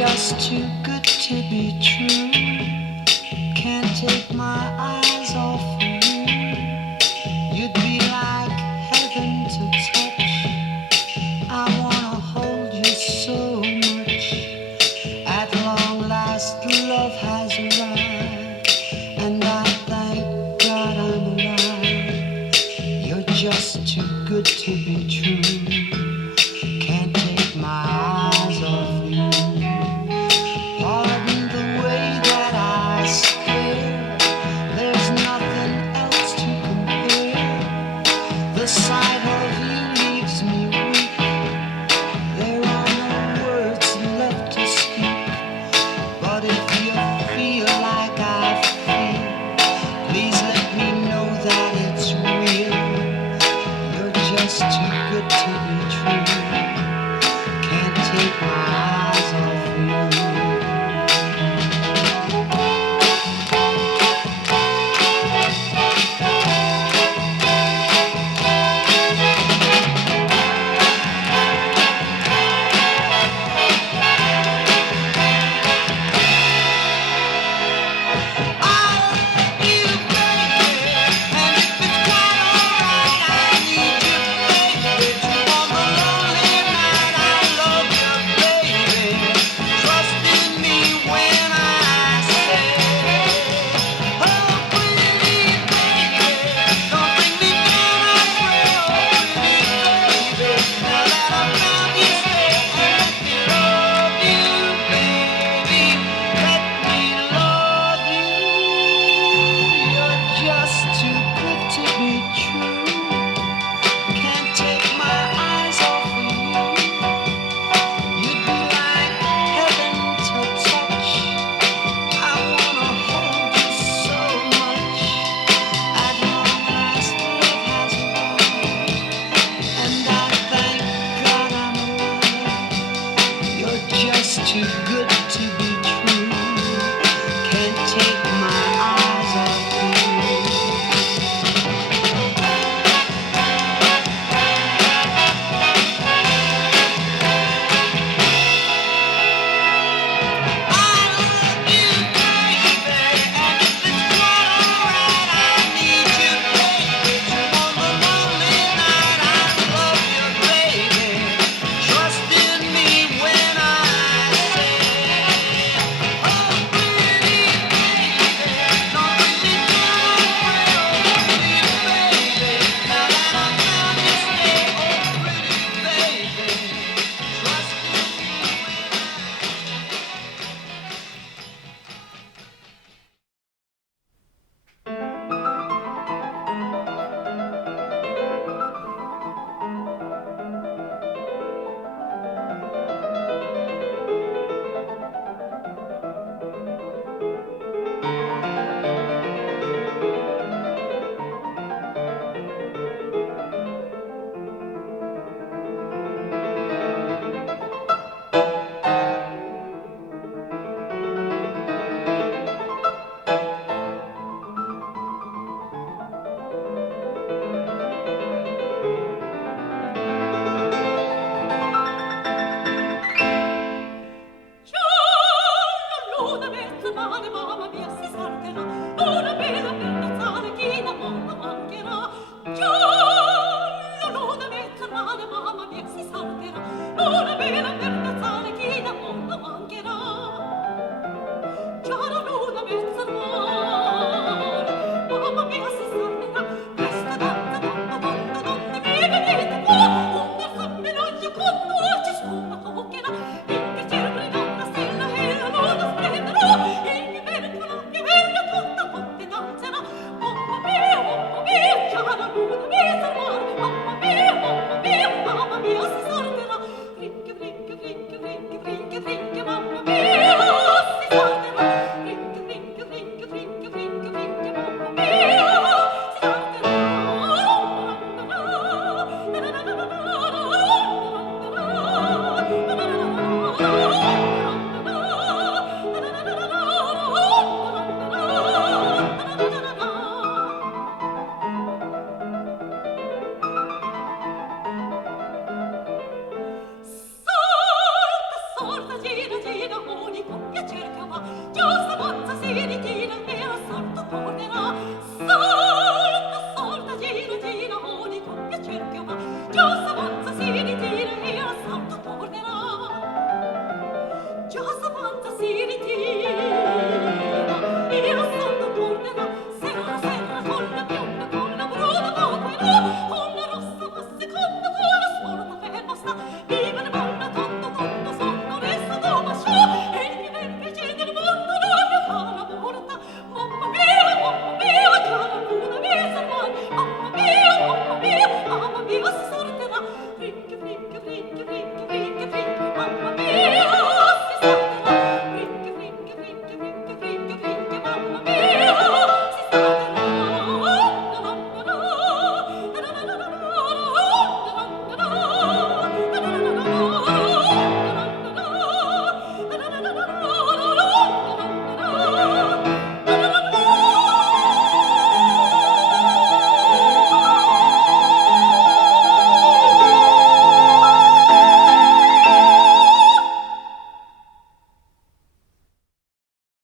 just too good to be true. Can't take my eyes off of you. You'd be like heaven to touch. I wanna hold you so much. At long last, love has arrived, and I thank God I'm alive. You're just too good to be true. Can't take my eyes off you. Pardon the way that I stare. There's nothing else to compare. The sight of you leaves me weak. There are no words left to speak. But if you feel like I feel, please let me know that it's real. You're just too good to be true. Can't take my eyes off you. Just too good to be true. Can't take my eyes off sirti